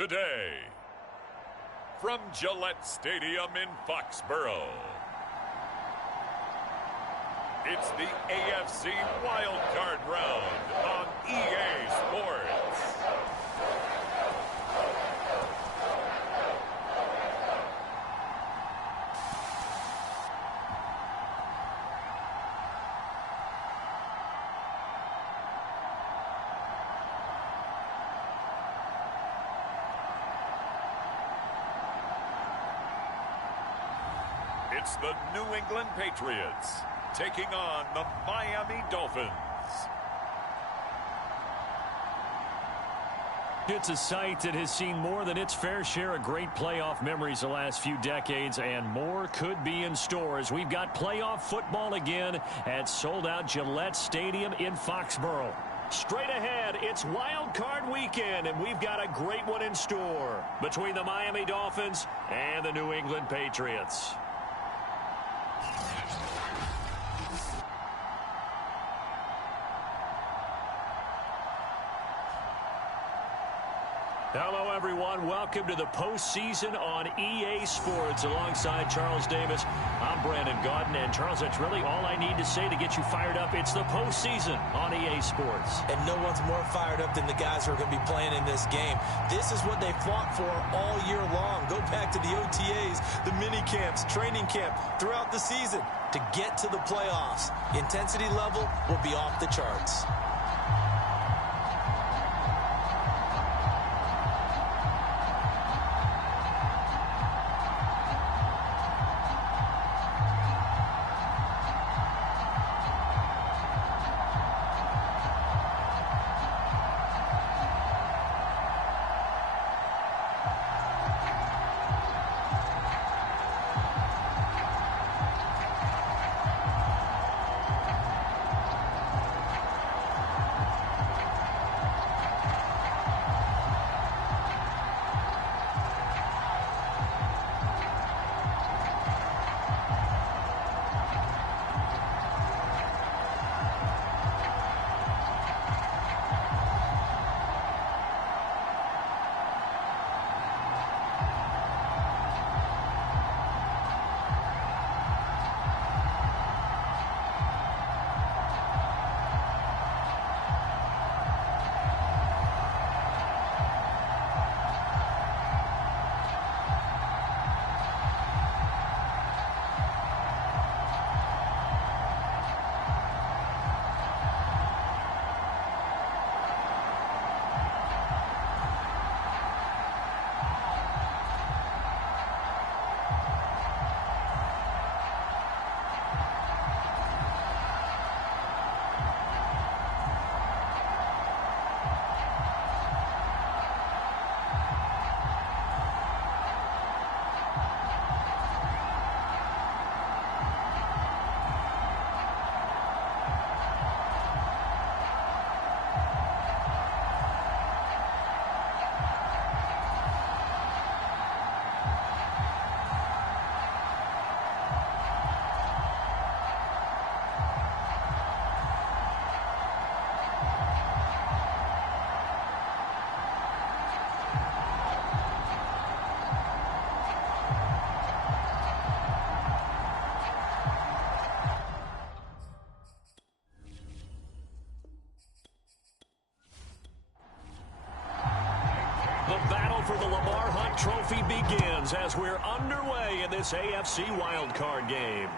today. From Gillette Stadium in Foxborough, it's the AFC Wildcard round on EA Sports. It's the New England Patriots taking on the Miami Dolphins. It's a sight that has seen more than its fair share of great playoff memories the last few decades, and more could be in store as we've got playoff football again at sold-out Gillette Stadium in Foxborough. Straight ahead, it's Wild Card Weekend, and we've got a great one in store between the Miami Dolphins and the New England Patriots. Hello, everyone. Welcome to the postseason on EA Sports. Alongside Charles Davis, I'm Brandon Gaudin. And, Charles, that's really all I need to say to get you fired up. It's the postseason on EA Sports. And no one's more fired up than the guys who are going to be playing in this game. This is what they fought for all year long. Go back to the OTAs, the mini camps, training camp, throughout the season to get to the playoffs. Intensity level will be off the charts. Trophy begins as we're underway in this AFC wildcard game.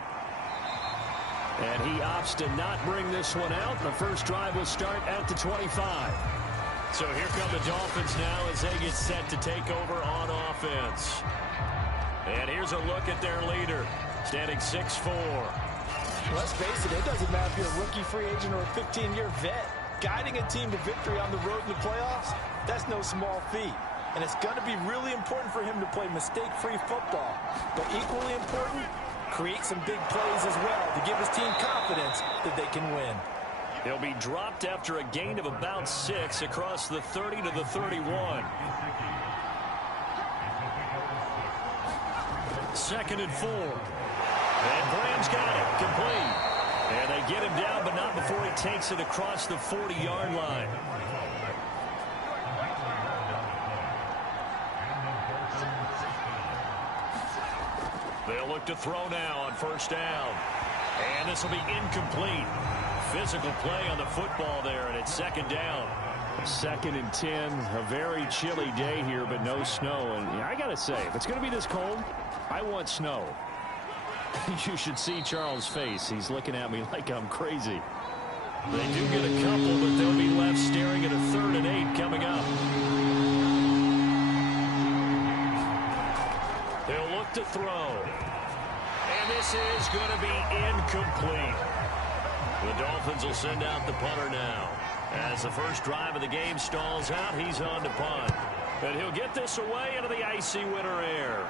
And he opts to not bring this one out. The first drive will start at the 25. So here come the Dolphins now as they get set to take over on offense. And here's a look at their leader, standing 6'4". Let's face it doesn't matter if you're a rookie free agent or a 15-year vet. Guiding a team to victory on the road in the playoffs, that's no small feat. And it's going to be really important for him to play mistake-free football. But equally important, create some big plays as well to give his team confidence that they can win. He'll be dropped after a gain of about 6 across the 30 to the 31. 2nd and 4. And Graham's got it, complete. And they get him down, but not before he takes it across the 40-yard line. look to throw now on first down. And this will be incomplete. Physical play on the football there, and it's second down. 2nd and 10, a very chilly day here, but no snow. And I got to say, if it's going to be this cold, I want snow. You should see Charles' face. He's looking at me like I'm crazy. They do get a couple, but they'll be left staring at a 3rd and 8 coming up. They'll look to throw. And this is going to be incomplete. The Dolphins will send out the punter now. As the first drive of the game stalls out, he's on to punt. And he'll get this away into the icy winter air.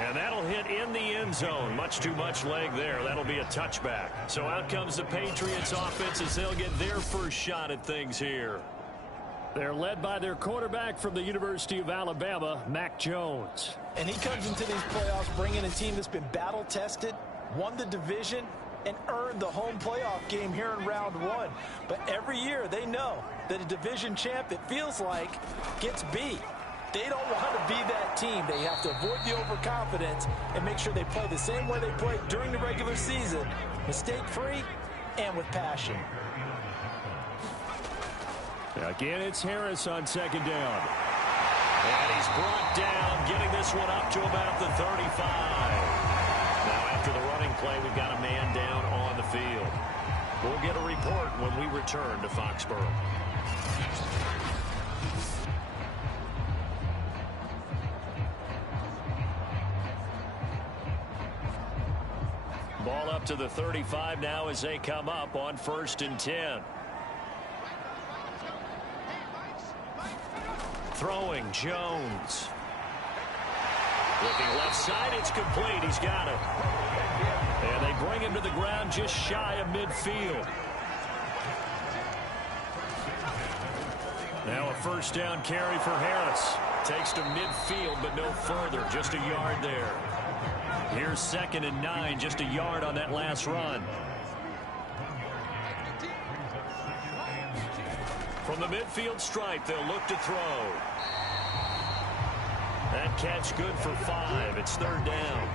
And that'll hit in the end zone. Much too much leg there. That'll be a touchback. So out comes the Patriots offense as they'll get their first shot at things here. They're led by their quarterback from the University of Alabama, Mac Jones. And he comes into these playoffs bringing a team that's been battle-tested, won the division, and earned the home playoff game here in round 1. But every year they know that a division champ, it feels like, gets beat. They don't want to be that team. They have to avoid the overconfidence and make sure they play the same way they played during the regular season, mistake-free and with passion. Again, it's Harris on 2nd down. And he's brought down, getting this one up to about the 35. Now, after the running play, we've got a man down on the field. We'll get a report when we return to Foxborough. Ball up to the 35 now as they come up on 1st and 10. Throwing, Jones. Looking left side, it's complete. He's got it. And they bring him to the ground just shy of midfield. Now a first down carry for Harris. Takes to midfield, but no further. Just a yard there. Here's 2nd and 9, just a yard on that last run. From the midfield stripe, they'll look to throw. That catch good for 5. It's 3rd down.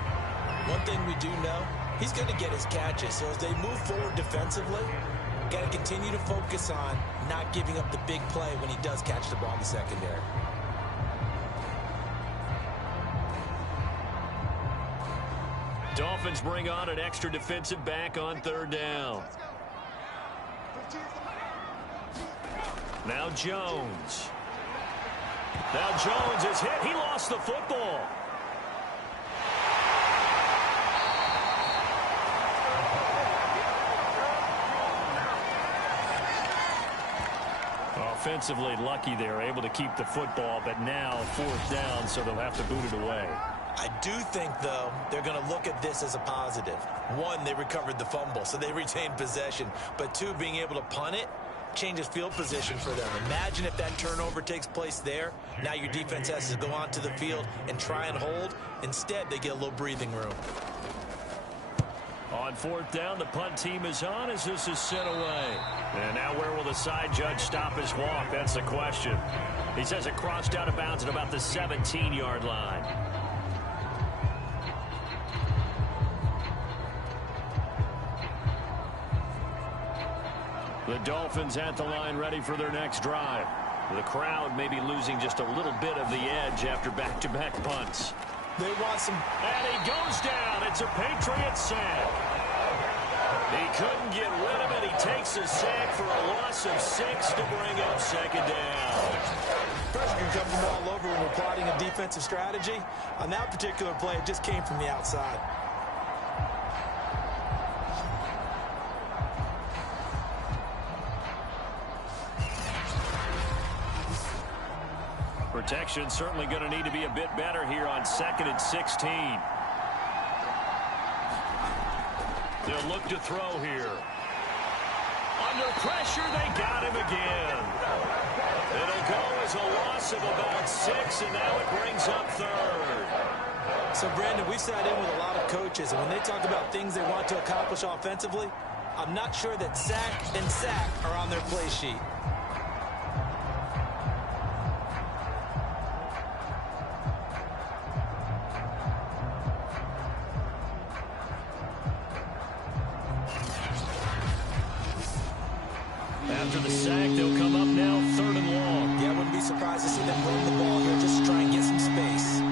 One thing we do know, he's going to get his catches. So as they move forward defensively, got to continue to focus on not giving up the big play when he does catch the ball in the secondary. Dolphins bring on an extra defensive back on 3rd down. Now Jones. Now Jones is hit. He lost the football. Offensively lucky they're able to keep the football, but now 4th down, so they'll have to boot it away. I do think, though, they're going to look at this as a positive. 1, they recovered the fumble, so they retained possession. But 2, being able to punt it changes field position for them. Imagine if that turnover takes place there. Now your defense has to go onto the field and try and hold. Instead, they get a little breathing room. On 4th down, the punt team is on as this is sent away. And now where will the side judge stop his walk? That's the question. He says it crossed out of bounds at about the 17-yard line. The Dolphins at the line ready for their next drive. The crowd may be losing just a little bit of the edge after back-to-back punts. They want some... And he goes down. It's a Patriots sack. He couldn't get rid of it. He takes a sack for a loss of 6 to bring up 2nd down. Pressure can come from all over when we're plotting a defensive strategy. On that particular play, it just came from the outside. Protection certainly going to need to be a bit better here on 2nd and 16. They'll look to throw here. Under pressure, they got him again. It'll go as a loss of about 6, and now it brings up 3rd. So, Brandon, we've sat in with a lot of coaches, and when they talk about things they want to accomplish offensively, I'm not sure that sack and sack are on their play sheet. After the sack, they'll come up now 3rd and long. Yeah, I wouldn't be surprised to see them run the ball here just to try and get some space.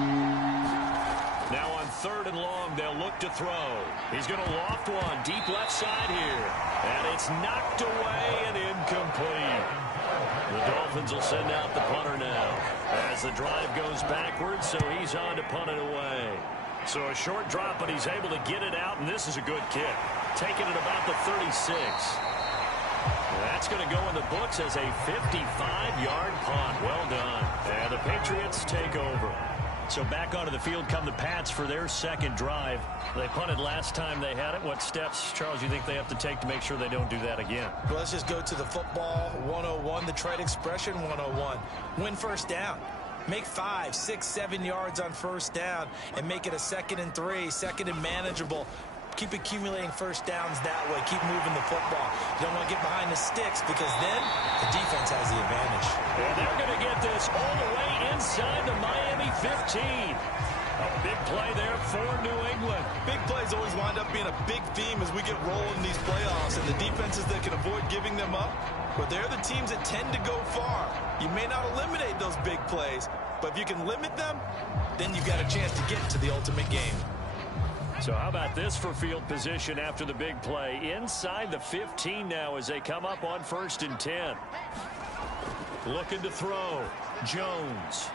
Now on 3rd and long, they'll look to throw. He's going to loft one deep left side here. And it's knocked away and incomplete. The Dolphins will send out the punter now as the drive goes backwards, so he's on to punt it away. So a short drop, but he's able to get it out, and this is a good kick. Taking it about the 36. That's going to go in the books as a 55-yard punt. Well done. And the Patriots take over. So back onto the field come the Pats for their second drive. They punted last time they had it. What steps, Charles, you think they have to take to make sure they don't do that again? Well, let's just go to the football 101, the trade expression 101. Win first down. Make 5, 6, 7 yards on first down and make it a 2nd and 3, 2nd and manageable. Keep accumulating first downs that way. Keep moving the football. You don't want to get behind the sticks because then the defense has the advantage. And they're going to get this all the way inside the Miami 15. A big play there for New England. Big plays always wind up being a big theme as we get rolling in these playoffs, and the defenses that can avoid giving them up, but they're the teams that tend to go far. You may not eliminate those big plays, but if you can limit them, then you've got a chance to get to the ultimate game. So how about this for field position after the big play? Inside the 15 now as they come up on 1st and 10. Looking to throw. Jones.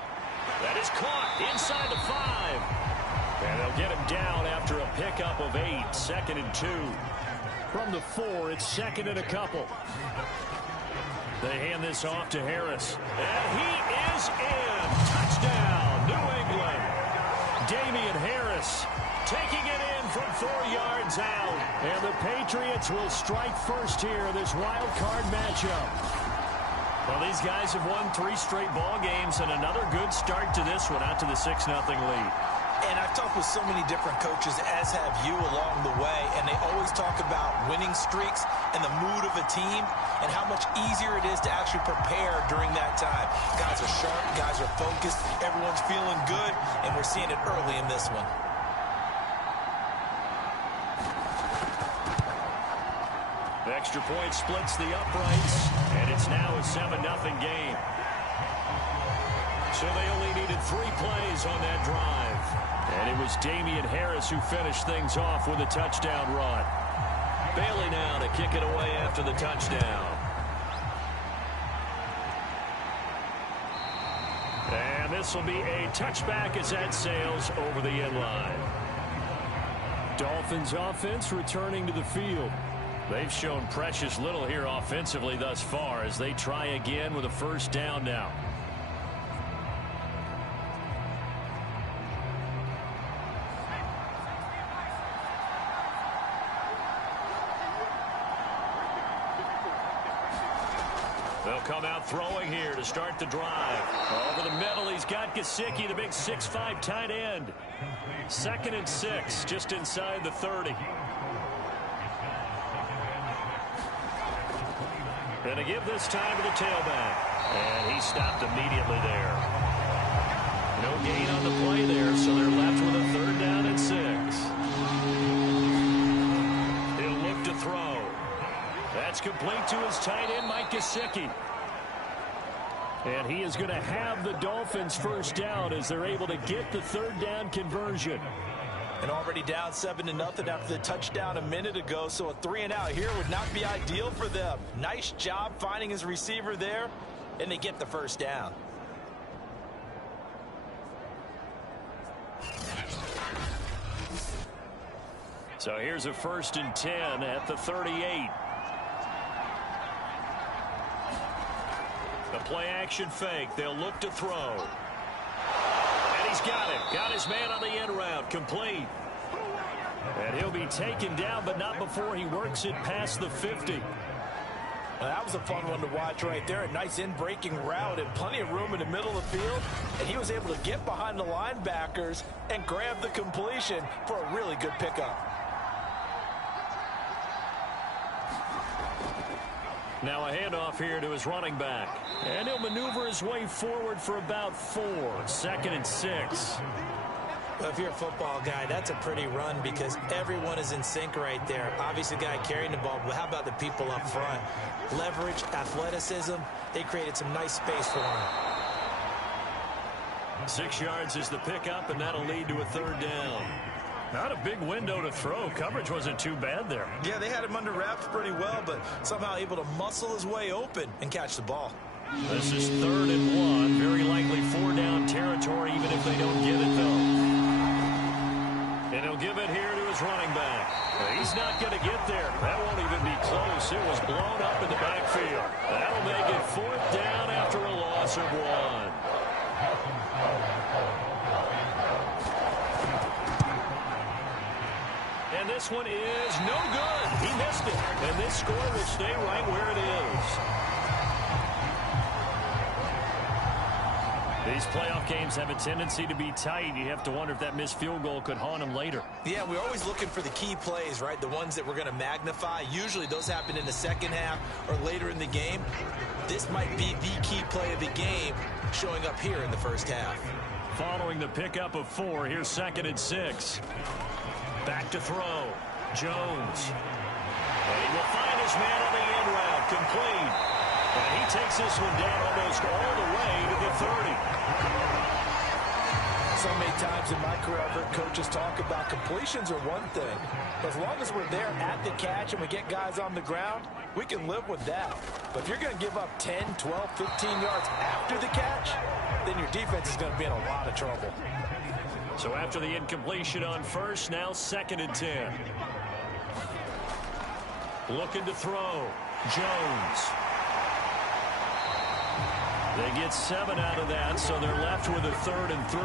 That is caught inside the 5. And they'll get him down after a pickup of 8. 2nd and 2. From the 4, it's 2nd and a couple. They hand this off to Harris. And he is in. Touchdown, New England. Damian Harris taking it in from 4 yards out. And the Patriots will strike first here in this wild card matchup. Well, these guys have won 3 straight ball games and another good start to this one out to the 6-0 lead. And I've talked with so many different coaches, as have you along the way, and they always talk about winning streaks and the mood of a team and how much easier it is to actually prepare during that time. Guys are sharp, guys are focused, everyone's feeling good, and we're seeing it early in this one. The extra point splits the uprights, and it's now a 7-0 game. So they only needed 3 plays on that drive. And it was Damian Harris who finished things off with a touchdown run. Bailey now to kick it away after the touchdown. And this will be a touchback as that sails over the end line. Dolphins offense returning to the field. They've shown precious little here offensively thus far as they try again with a first down now. They'll come out throwing here to start the drive. Over the middle, he's got Gesicki, the big 6'5" tight end. 2nd and 6, just inside the 30. And to give this time to the tailback. And he stopped immediately there. No gain on the play there, so they're left with a 3rd down and 6. He'll look to throw. That's complete to his tight end, Mike Gesicki. And he is going to have the Dolphins first down as they're able to get the 3rd down conversion. And already down 7-0 after the touchdown a minute ago, so a 3-and-out here would not be ideal for them. Nice job finding his receiver there, and they get the first down. So here's a 1st and 10 at the 38. The play action fake. They'll look to throw. And he's got it. Got his man on the end route. Complete. And he'll be taken down, but not before he works it past the 50. Well, that was a fun one to watch right there. A nice in-breaking route and plenty of room in the middle of the field. And he was able to get behind the linebackers and grab the completion for a really good pickup. Now a handoff here to his running back. And he'll maneuver his way forward for about 4. 2nd and 6. Well, if you're a football guy, that's a pretty run because everyone is in sync right there. Obviously, the guy carrying the ball, but how about the people up front? Leverage, athleticism, they created some nice space for him. 6 yards is the pickup, and that'll lead to a third down. Not a big window to throw. Coverage wasn't too bad there. Yeah, they had him under wraps pretty well, but somehow able to muscle his way open and catch the ball. This is 3rd and 1. Very likely 4-down territory, even if they don't get it, though. And he'll give it here to his running back. He's not going to get there. That won't even be close. It was blown up in the backfield. That'll make it 4th down after a loss of 1. And this one is no good. He missed it. And this score will stay right where it is. These playoff games have a tendency to be tight. You have to wonder if that missed field goal could haunt them later. Yeah, we're always looking for the key plays, right? The ones that we're going to magnify. Usually those happen in the second half or later in the game. This might be the key play of the game showing up here in the first half. Following the pickup of 4, here's 2nd and 6. Back to throw. Jones. And he will find his man on the end route. Complete. And he takes this one down almost all the way to the 30. So many times in my career, I've heard coaches talk about completions are one thing. But as long as we're there at the catch and we get guys on the ground, we can live with that. But if you're going to give up 10, 12, 15 yards after the catch, then your defense is going to be in a lot of trouble. So after the incompletion on 1st, now 2nd and 10. Looking to throw. Jones. They get 7 out of that, so they're left with a 3rd and 3.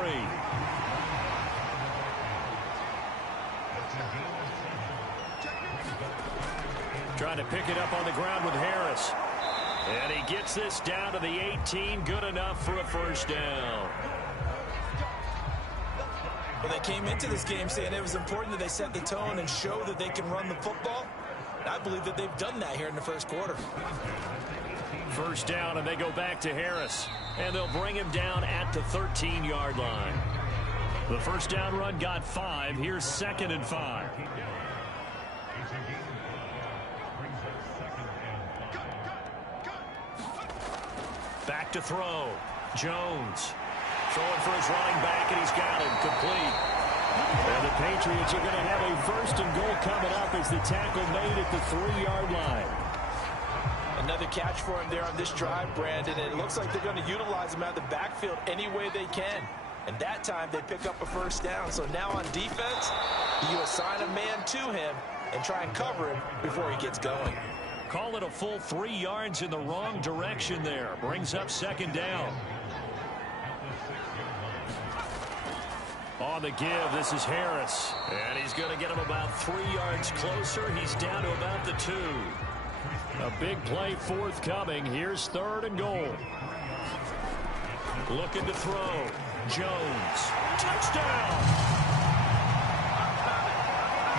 Trying to pick it up on the ground with Harris. And he gets this down to the 18. Good enough for a 1st down. Well, they came into this game saying it was important that they set the tone and show that they can run the football. And I believe that they've done that here in the first quarter. 1st down, and they go back to Harris. And they'll bring him down at the 13-yard line. The 1st down run got 5. Here's 2nd and 5. Back to throw. Jones. Throwing for his running back, and he's got him. Complete. And the Patriots are going to have a 1st and goal coming up as the tackle made at the 3-yard line. Another catch for him there on this drive, Brandon, and it looks like they're going to utilize him out of the backfield any way they can. And that time they pick up a 1st down. So now on defense, you assign a man to him and try and cover him before he gets going. Call it a full 3 yards in the wrong direction there. Brings up 2nd down. On the give, this is Harris. And he's going to get him about 3 yards closer. He's down to about the 2. A big play forthcoming. Here's 3rd and goal. Looking to throw. Jones. Touchdown!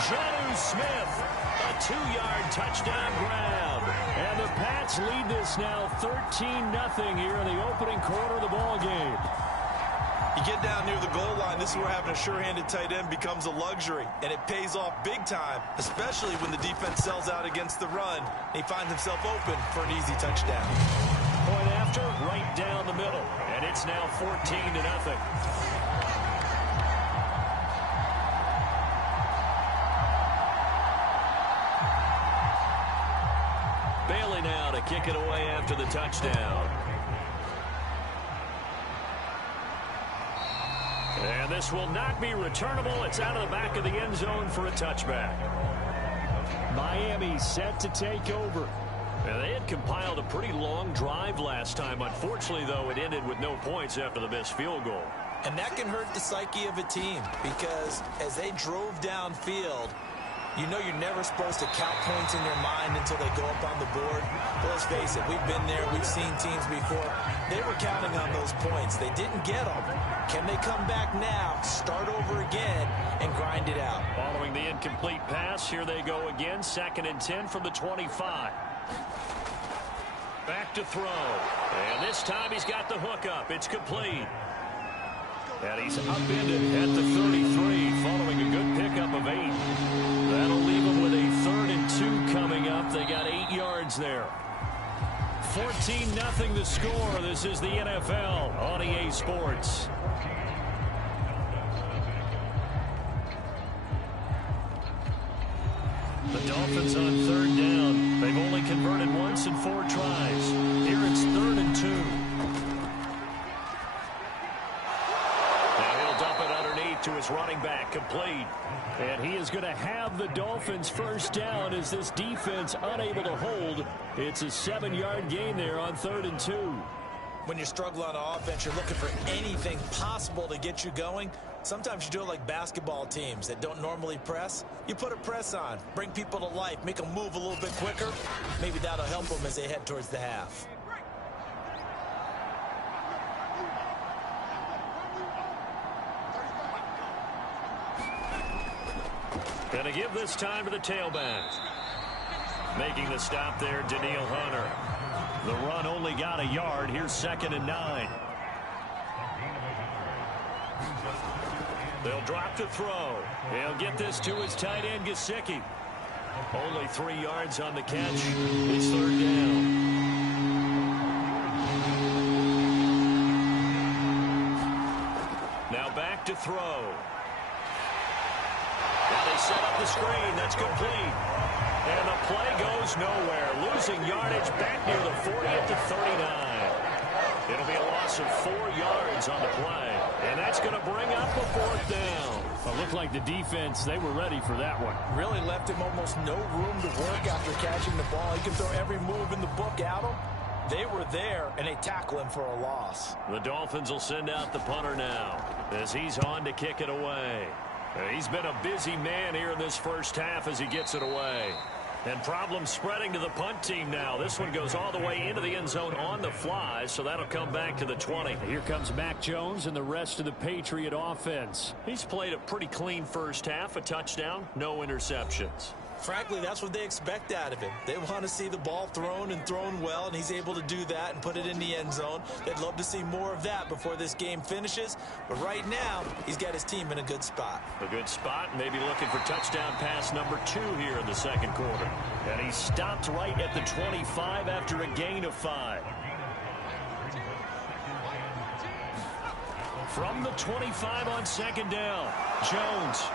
Jonnu Smith. A 2-yard touchdown grab. And the Pats lead this now 13-0 here in the opening quarter of the ball game. You get down near the goal line, this is where having a sure-handed tight end becomes a luxury, and it pays off big time, especially when the defense sells out against the run. He finds himself open for an easy touchdown. Point after, right down the middle, and it's now 14-0. Bailey now to kick it away after the touchdown. And this will not be returnable. It's out of the back of the end zone for a touchback. Miami set to take over. And they had compiled a pretty long drive last time. Unfortunately, though, it ended with no points after the missed field goal. And that can hurt the psyche of a team because as they drove downfield, you know you're never supposed to count points in your mind until they go up on the board. Well, let's face it, we've been there. We've seen teams before. They were counting on those points. They didn't get them. Can they come back now, start over again, and grind it out? Following the incomplete pass, here they go again. 2nd and 10 from the 25. Back to throw. And this time he's got the hook up. It's complete. And he's upended at the 33 following a good pickup of 8. That'll leave him with a 3rd and 2 coming up. They got 8 yards there. 14-0 the score. This is the NFL on EA Sports. The Dolphins on 3rd down. They've only converted once in 4 tries. Here it's 3rd and 2. Now he'll dump it underneath to his running back, complete. And he is going to have the Dolphins first down as this defense unable to hold. It's a 7-yard gain there on 3rd and 2. When you struggle on offense, you're looking for anything possible to get you going. Sometimes you do it like basketball teams that don't normally press. You put a press on, bring people to life, make them move a little bit quicker. Maybe that'll help them as they head towards the half. Going to give this time to the tailback. Making the stop there, Daniil Hunter. The run only got a yard. Here's 2nd and 9. They'll drop to throw. He'll get this to his tight end, Gesicki. Only 3 yards on the catch. It's 3rd down. Now back to throw. Now they set up the screen. That's complete. And the play goes nowhere. Losing yardage back near the 40 at the 39. It'll be a loss of 4 yards on the play. And that's going to bring up a 4th down. Well, it looked like the defense, they were ready for that one. Really left him almost no room to work after catching the ball. He could throw every move in the book at him. They were there, and they tackle him for a loss. The Dolphins will send out the punter now as he's on to kick it away. He's been a busy man here in this first half as he gets it away. And problems spreading to the punt team now. This one goes all the way into the end zone on the fly, so that'll come back to the 20. Here comes Mac Jones and the rest of the Patriot offense. He's played a pretty clean first half, a touchdown, no interceptions. Frankly, that's what they expect out of him. They want to see the ball thrown and thrown well, and he's able to do that and put it in the end zone. They'd love to see more of that before this game finishes. But right now, he's got his team in a good spot. A good spot, maybe looking for touchdown pass number 2 here in the second quarter. And he stopped right at the 25 after a gain of 5. From the 25 on 2nd down, Jones.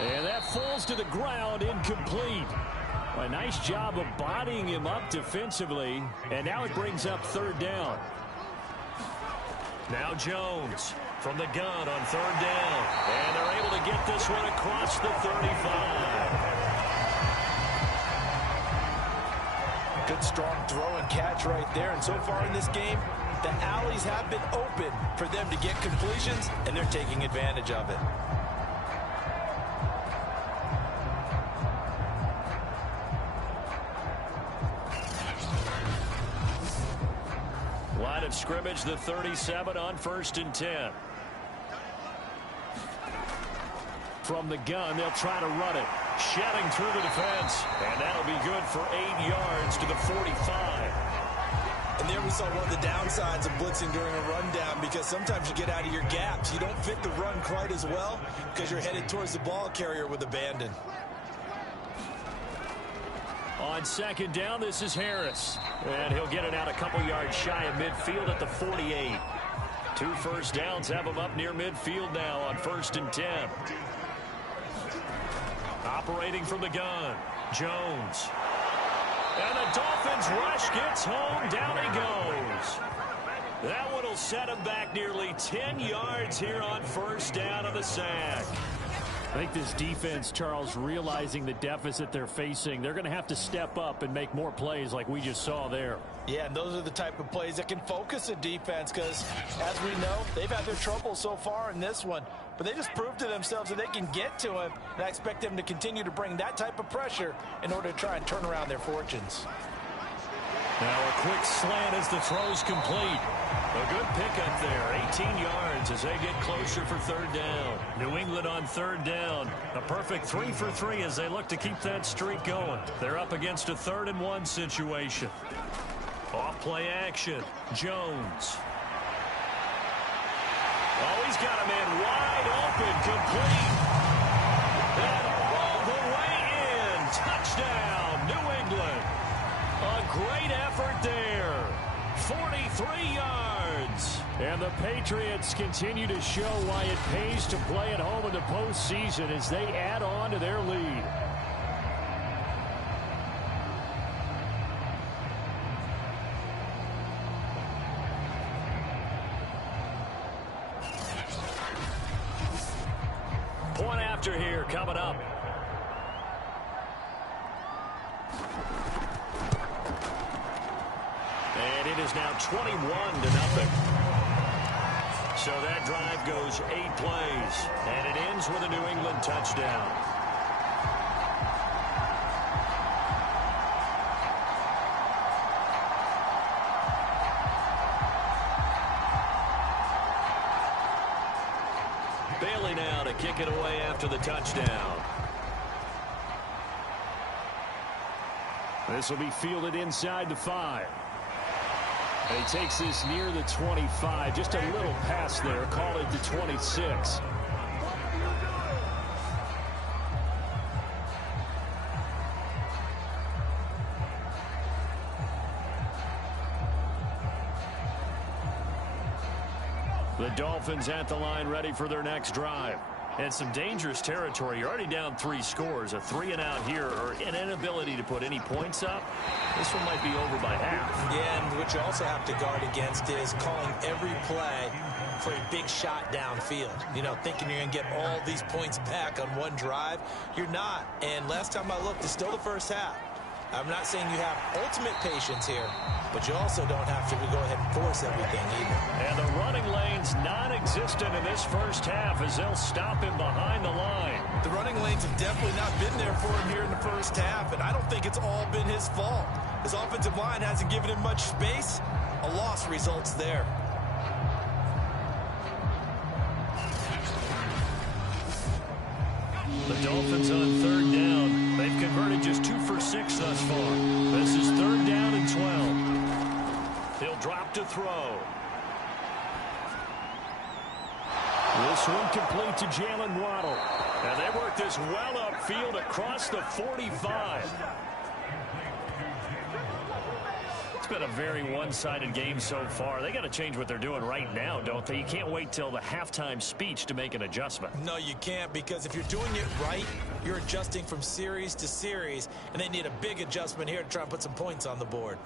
And that falls to the ground, incomplete. A nice job of bodying him up defensively. And now it brings up 3rd down. Now Jones from the gun on 3rd down. And they're able to get this one across the 35. Good strong throw and catch right there. And so far in this game, the alleys have been open for them to get completions, and they're taking advantage of it. Line of scrimmage, the 37 on 1st and 10. From the gun, they'll try to run it. Shedding through the defense. And that'll be good for 8 yards to the 45. And there we saw one of the downsides of blitzing during a rundown, because sometimes you get out of your gaps. You don't fit the run quite as well because you're headed towards the ball carrier with abandon. On 2nd down, this is Harris. And he'll get it out a couple yards shy of midfield at the 48. 2 first downs have him up near midfield now on 1st and 10. Operating from the gun, Jones. And the Dolphins rush gets home. Down he goes. That one will set him back nearly 10 yards here on 1st down of the sack. I think this defense, Charles, realizing the deficit they're facing, they're going to have to step up and make more plays like we just saw there. Yeah, and those are the type of plays that can focus a defense, because, as we know, they've had their trouble so far in this one. But they just proved to themselves that they can get to him, and I expect them to continue to bring that type of pressure in order to try and turn around their fortunes. Now a quick slant as the throw's complete. A good pickup there, 18 yards as they get closer for 3rd down. New England on 3rd down. A perfect 3 for 3 as they look to keep that streak going. They're up against a 3rd and 1 situation. Off play action, Jones. Oh, he's got a man wide open, complete. And all the way in. Touchdown, New England. A great effort there. 43 yards. And the Patriots continue to show why it pays to play at home in the postseason as they add on to their lead. Point after here coming up. And it is now 21-0. So that drive goes 8 plays, and it ends with a New England touchdown. Bailey now to kick it away after the touchdown. This will be fielded inside the 5. And he takes this near the 25. Just a little pass there. Call it the 26. The Dolphins at the line ready for their next drive. And some dangerous territory. You're already down 3 scores. A 3 and out here, or an inability to put any points up. This one might be over by half. Yeah, and what you also have to guard against is calling every play for a big shot downfield. You know, thinking you're going to get all these points back on one drive. You're not. And last time I looked, it's still the first half. I'm not saying you have ultimate patience here, but you also don't have to go ahead and force everything either. And the running lane's non-existent in this first half as they'll stop him behind the line. The running lanes have definitely not been there for him here in the first half, and I don't think it's all been his fault. His offensive line hasn't given him much space. A loss results there. The Dolphins on 3rd down. They've converted just 2 for 6 thus far. This is 3rd down and 12. He'll drop to throw. This one complete to Jalen Waddle. And they work this well upfield across the 45. It's been a very one-sided game so far. They got to change what they're doing right now, don't they? You can't wait till the halftime speech to make an adjustment. No, you can't, because if you're doing it right, you're adjusting from series to series, and they need a big adjustment here to try and put some points on the board.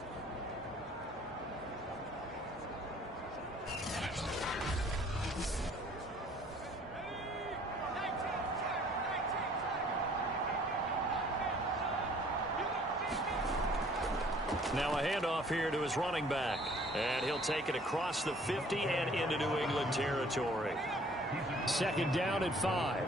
Now a handoff here to his running back. And he'll take it across the 50 and into New England territory. 2nd down and 5.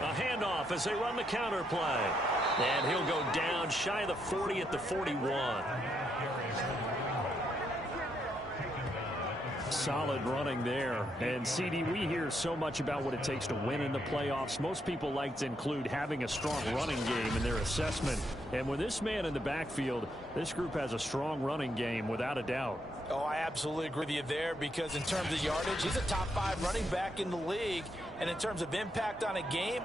A handoff as they run the counter play. And he'll go down shy of the 40 at the 41. Solid running there. And, CD, we hear so much about what it takes to win in the playoffs. Most people like to include having a strong running game in their assessment. And with this man in the backfield, this group has a strong running game without a doubt. Oh, I absolutely agree with you there, because in terms of yardage, he's a top 5 running back in the league. And in terms of impact on a game,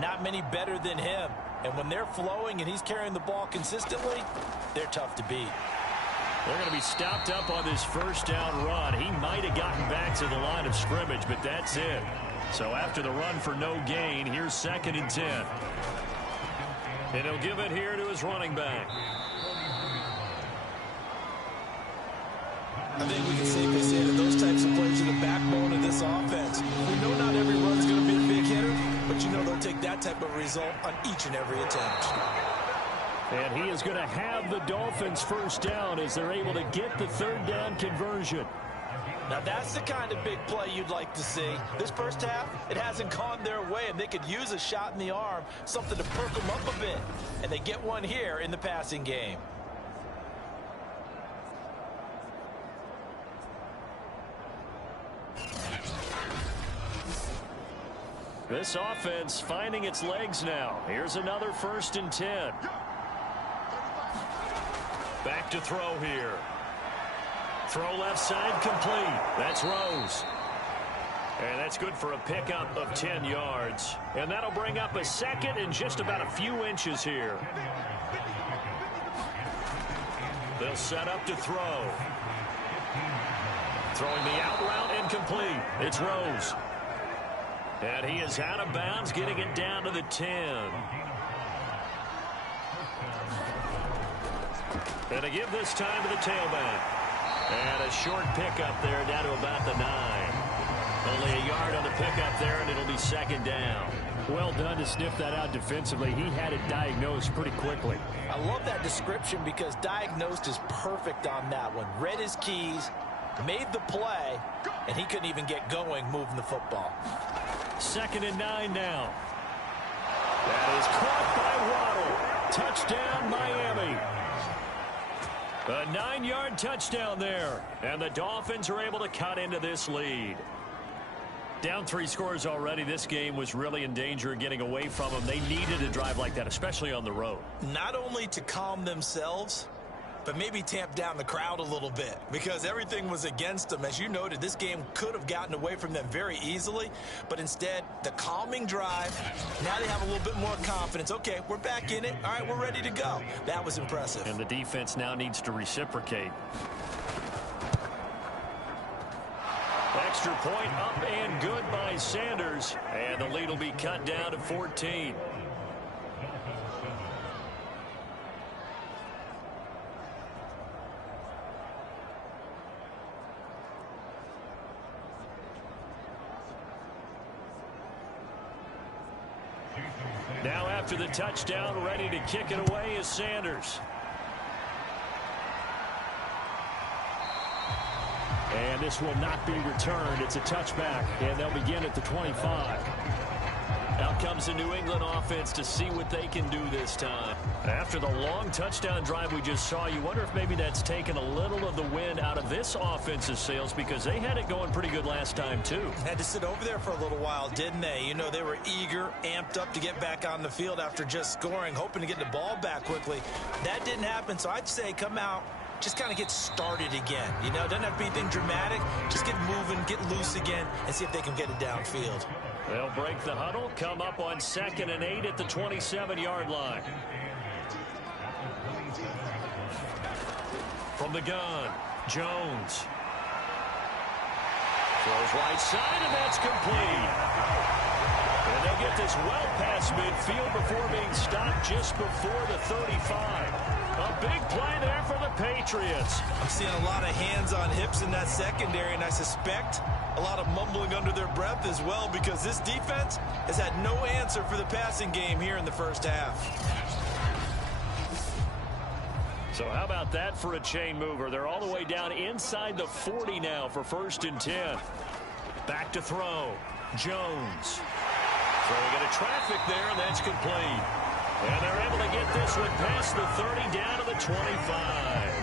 not many better than him. And when they're flowing and he's carrying the ball consistently, they're tough to beat. They're going to be stopped up on this first down run. He might have gotten back to the line of scrimmage, but that's it. So after the run for no gain, here's 2nd and 10. And he'll give it here to his running back. I think we can safely say that those types of plays are the backbone of this offense. We know not every run's going to be a big hitter, but you know they'll take that type of result on each and every attempt. And he is going to have the Dolphins first down as they're able to get the 3rd down conversion. Now that's the kind of big play you'd like to see. This first half, it hasn't gone their way, and they could use a shot in the arm, something to perk them up a bit. And they get one here in the passing game. This offense finding its legs now. Here's another 1st and 10. Back to throw here. Throw left side complete. That's Rose. And that's good for a pickup of 10 yards. And that'll bring up a second and just about a few inches here. They'll set up to throw. Throwing the out route incomplete. It's Rose. And he is out of bounds, getting it down to the 10. And to give this time to the tailback. And a short pickup there down to about the 9. Only a yard on the pickup there, and it'll be second down. Well done to sniff that out defensively. He had it diagnosed pretty quickly. I love that description because diagnosed is perfect on that one. Read his keys, made the play, and he couldn't even get going moving the football. Second and 9 now. That is caught by Waddle. Touchdown, Miami. A 9-yard touchdown there. And the Dolphins are able to cut into this lead. Down 3 scores already. This game was really in danger of getting away from them. They needed a drive like that, especially on the road. Not only to calm themselves, but maybe tamp down the crowd a little bit because everything was against them. As you noted, this game could have gotten away from them very easily, but instead, the calming drive, now they have a little bit more confidence. Okay, we're back in it. All right, we're ready to go. That was impressive. And the defense now needs to reciprocate. Extra point up and good by Sanders, and the lead will be cut down to 14. Now after the touchdown, ready to kick it away is Sanders. And this will not be returned. It's a touchback, and they'll begin at the 25. Out comes the New England offense to see what they can do this time. After the long touchdown drive we just saw, you wonder if maybe that's taken a little of the wind out of this offense's sails because they had it going pretty good last time, too. Had to sit over there for a little while, didn't they? You know, they were eager, amped up to get back on the field after just scoring, hoping to get the ball back quickly. That didn't happen, so I'd say come out, just kind of get started again. You know, doesn't have to be anything dramatic. Just get moving, get loose again, and see if they can get it downfield. They'll break the huddle, come up on 2nd and 8 at the 27-yard line. From the gun, Jones. Throws right side, and that's complete. And they get this well past midfield before being stopped just before the 35. A big play there for the Patriots. I'm seeing a lot of hands on hips in that secondary, and I suspect a lot of mumbling under their breath as well because this defense has had no answer for the passing game here in the first half. So how about that for a chain mover? They're all the way down inside the 40 now for 1st and 10. Back to throw. Jones. Throwing into traffic there, and that's complete. And they're able to get this one past the 30 down to the 25.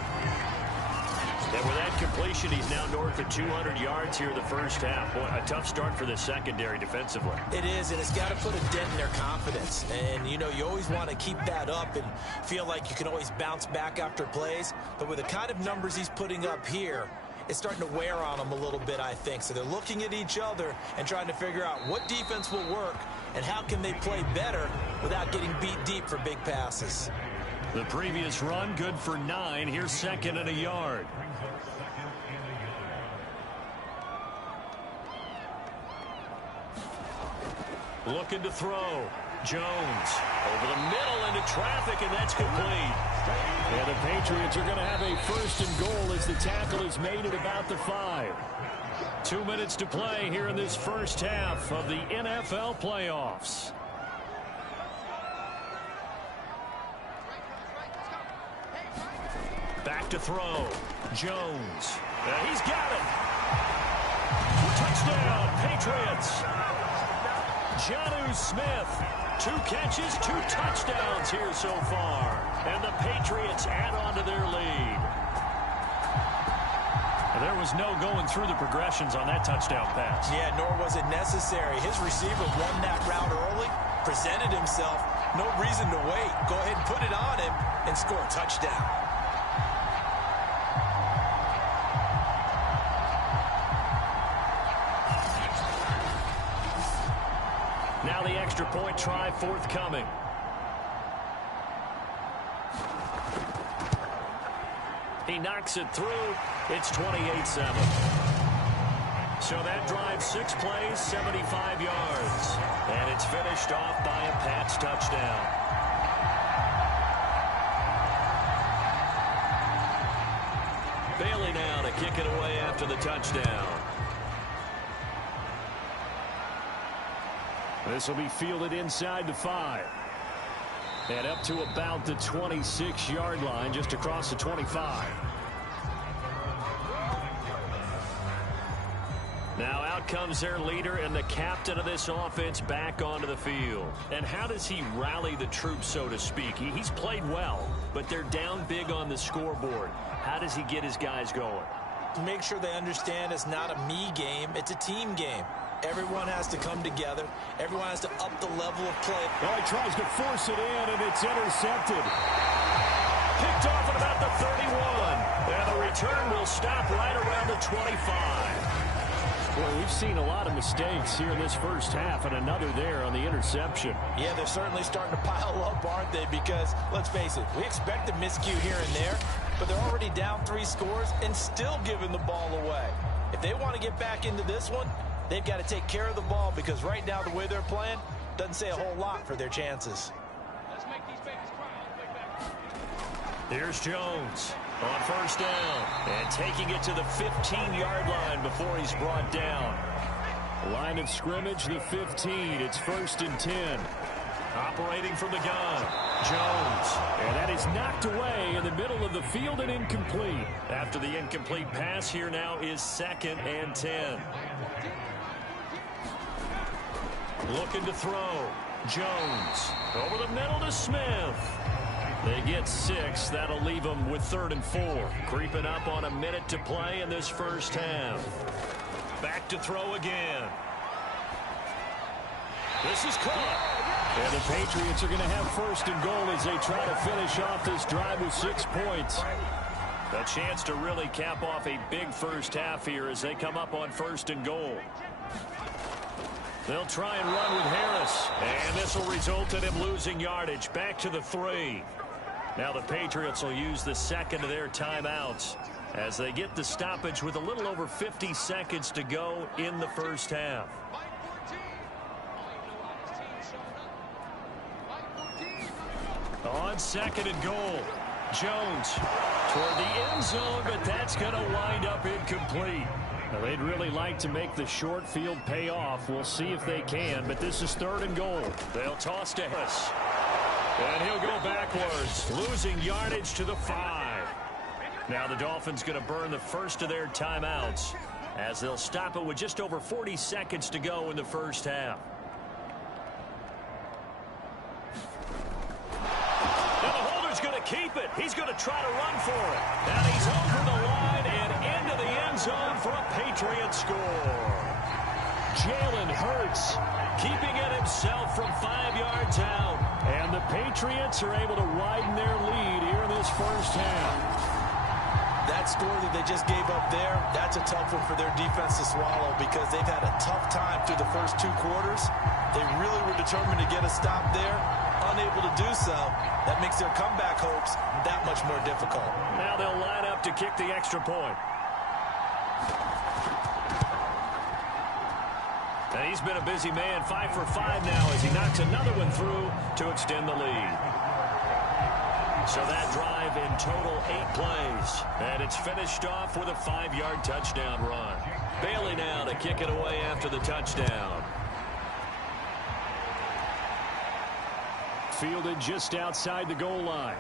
And with that completion, he's now north of 200 yards here in the first half. Boy, a tough start for the secondary defensively. It is, and it's got to put a dent in their confidence. And, you know, you always want to keep that up and feel like you can always bounce back after plays. But with the kind of numbers he's putting up here, it's starting to wear on them a little bit, I think. So they're looking at each other and trying to figure out what defense will work and how can they play better without getting beat deep for big passes. The previous run, good for 9. Here's 2nd and a yard. Looking to throw. Jones over the middle into traffic, and that's complete. And the Patriots are going to have a 1st and goal as the tackle is made at about the 5. 2 minutes to play here in this first half of the NFL playoffs. Back to throw. Jones. And he's got it. Touchdown, Patriots. Jonnu Smith. 2 catches, 2 touchdowns here so far. And the Patriots add on to their lead. And there was no going through the progressions on that touchdown pass. Yeah, nor was it necessary. His receiver won that route early, presented himself. No reason to wait. Go ahead and put it on him and score a touchdown. extra point try forthcoming. He knocks it through. It's 28-7. So that drive, 6 plays, 75 yards. And it's finished off by a Pats touchdown. Bailey now to kick it away after the touchdown. This will be fielded inside the 5. And up to about the 26-yard line, just across the 25. Now out comes their leader and the captain of this offense back onto the field. And how does he rally the troops, so to speak? He's played well, but they're down big on the scoreboard. How does he get his guys going? To make sure they understand it's not a me game, it's a team game. Everyone has to come together. Everyone has to up the level of play. Well, he tries to force it in, and it's intercepted. Picked off at about the 31. And the return will stop right around the 25. Boy, we've seen a lot of mistakes here in this first half, and another there on the interception. Yeah, they're certainly starting to pile up, aren't they? Because, let's face it, we expect a miscue here and there, but they're already down 3 scores and still giving the ball away. If they want to get back into this one, they've got to take care of the ball, because right now the way they're playing doesn't say a whole lot for their chances. Here's Jones on first down and taking it to the 15-yard line before he's brought down. Line of scrimmage, the 15. It's 1st and 10. Operating from the gun, Jones. And that is knocked away in the middle of the field and incomplete. After the incomplete pass, here now is 2nd and 10. Looking to throw. Jones over the middle to Smith. They get 6. That'll leave them with 3rd and 4. Creeping up on a minute to play in this first half. Back to throw again. This is caught. And the Patriots are going to have 1st and goal as they try to finish off this drive with 6 points. A chance to really cap off a big first half here as they come up on 1st and goal. They'll try and run with Harris. And this will result in him losing yardage. Back to the 3. Now the Patriots will use the 2nd of their timeouts as they get the stoppage with a little over 50 seconds to go in the first half. On 2nd and goal. Jones toward the end zone, but that's going to wind up incomplete. Now, they'd really like to make the short field pay off. We'll see if they can, but this is 3rd and goal. They'll toss to Harris. And he'll go backwards, losing yardage to the 5. Now the Dolphins going to burn the first of their timeouts as they'll stop it with just over 40 seconds to go in the first half. Now the holder's going to keep it. He's going to try to run for it. And he's over the line and into the end zone for a Patriot score. Jalen Hurts keeping it himself from 5 yards out. And the Patriots are able to widen their lead here in this first half. That score that they just gave up there, that's a tough one for their defense to swallow because they've had a tough time through the first 2 quarters. They really were determined to get a stop there, unable to do so. That makes their comeback hopes that much more difficult. Now they'll line up to kick the extra point. And he's been a busy man, 5 for 5 now as he knocks another one through to extend the lead. So that drive in total 8 plays. And it's finished off with a 5-yard touchdown run. Bailey now to kick it away after the touchdown. Fielded just outside the goal line.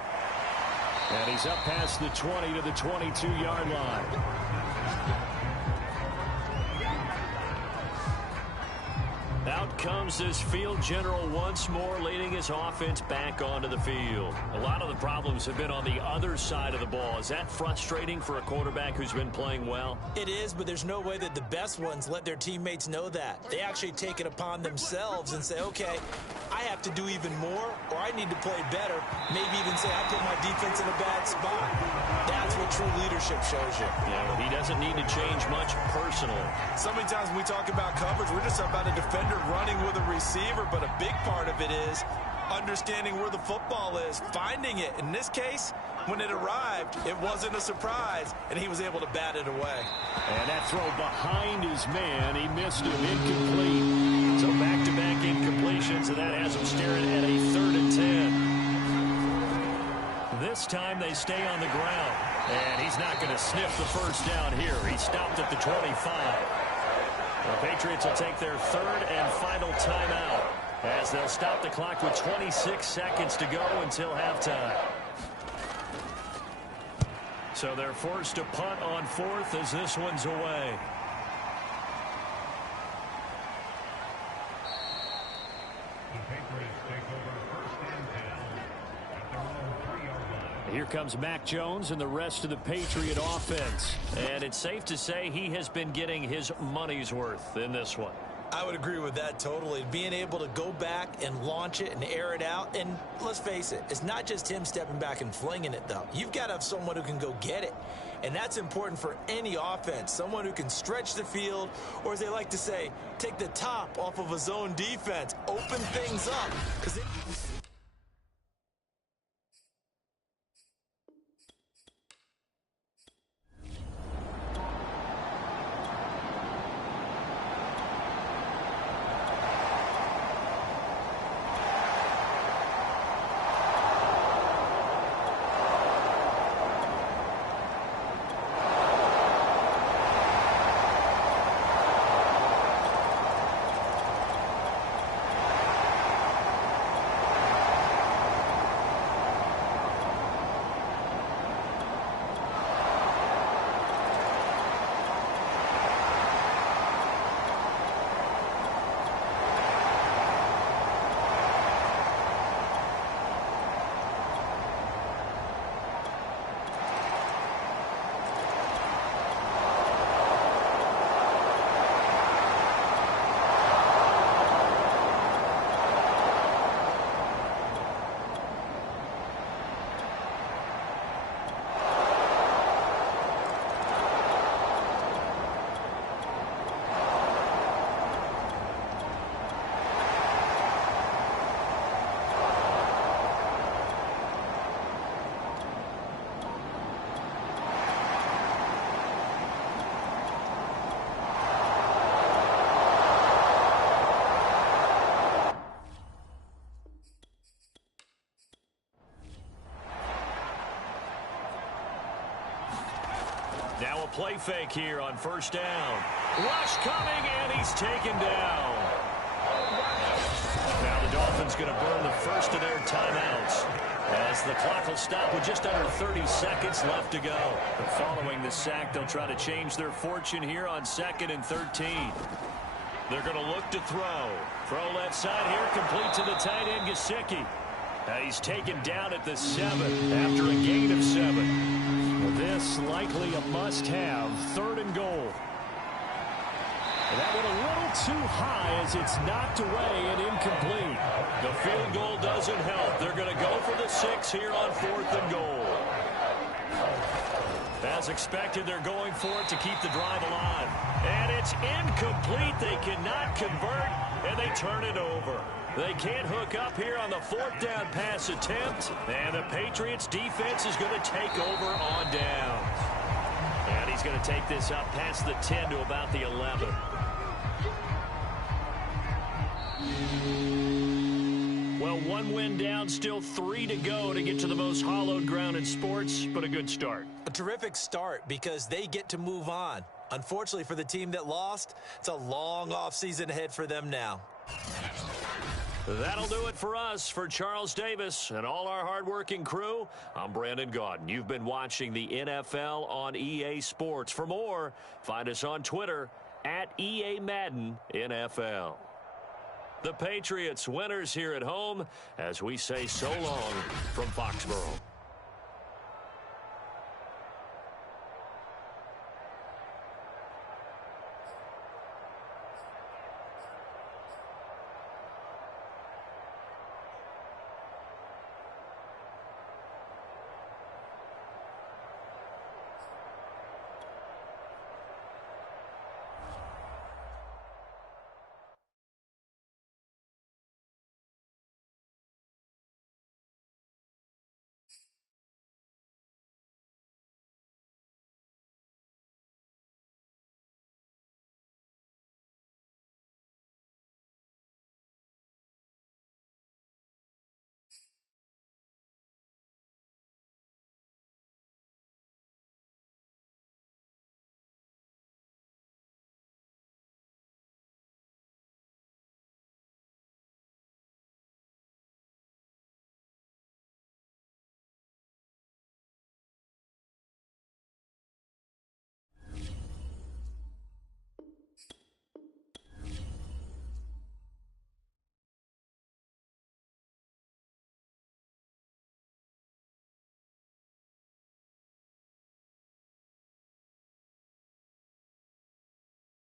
And he's up past the 20 to the 22-yard line. Out comes this field general once more, leading his offense back onto the field. A lot of the problems have been on the other side of the ball. Is that frustrating for a quarterback who's been playing well? It is, but there's no way that the best ones let their teammates know that. They actually take it upon themselves and say, okay, I I have to do even more, or I need to play better. Maybe even say I put my defense in a bad spot. That's what true leadership shows you. Yeah, well, he doesn't need to change much personally. So many times when we talk about coverage, we're just about a defender running with a receiver, but a big part of it is understanding where the football is, finding it. In this case, when it arrived, it wasn't a surprise, and he was able to bat it away. And that throw behind his man, he missed him, incomplete. So back-to-back incompletions, and that has him staring at a 3rd and 10. This time they stay on the ground, and he's not going to sniff the first down here. He stopped at the 25. The Patriots will take their 3rd and final timeout as they'll stop the clock with 26 seconds to go until halftime. So they're forced to punt on 4th as this one's away. Here comes Mac Jones and the rest of the Patriot offense. And it's safe to say he has been getting his money's worth in this one. I would agree with that totally. Being able to go back and launch it and air it out. And let's face it, it's not just him stepping back and flinging it, though. You've got to have someone who can go get it. And that's important for any offense. Someone who can stretch the field, or as they like to say, take the top off of a zone defense. Open things up. Now a play fake here on 1st down. Rush coming, and he's taken down. Now the Dolphins going to burn the first of their timeouts as the clock will stop with just under 30 seconds left to go. But following the sack, they'll try to change their fortune here on 2nd and 13. They're going to look to throw. Throw left side here, complete to the tight end, Gesicki. He's taken down at the 7 after a gain of 7. This likely a must-have, 3rd and goal. And that went a little too high as it's knocked away and incomplete. The field goal doesn't help. They're going to go for the 6 here on 4th and goal. As expected, they're going for it to keep the drive alive. And it's incomplete. They cannot convert, and they turn it over. They can't hook up here on the 4th down pass attempt. And the Patriots defense is going to take over on down. And he's going to take this up past the 10 to about the 11. Well, 1 win down, still 3 to go to get to the most hallowed ground in sports, but a good start. A terrific start because they get to move on. Unfortunately for the team that lost, it's a long offseason ahead for them now. That'll do it for us. For Charles Davis and all our hardworking crew, I'm Brandon Gaudin. You've been watching the NFL on EA Sports. For more, find us on Twitter at EA Madden NFL. The Patriots winners here at home as we say so long from Foxborough.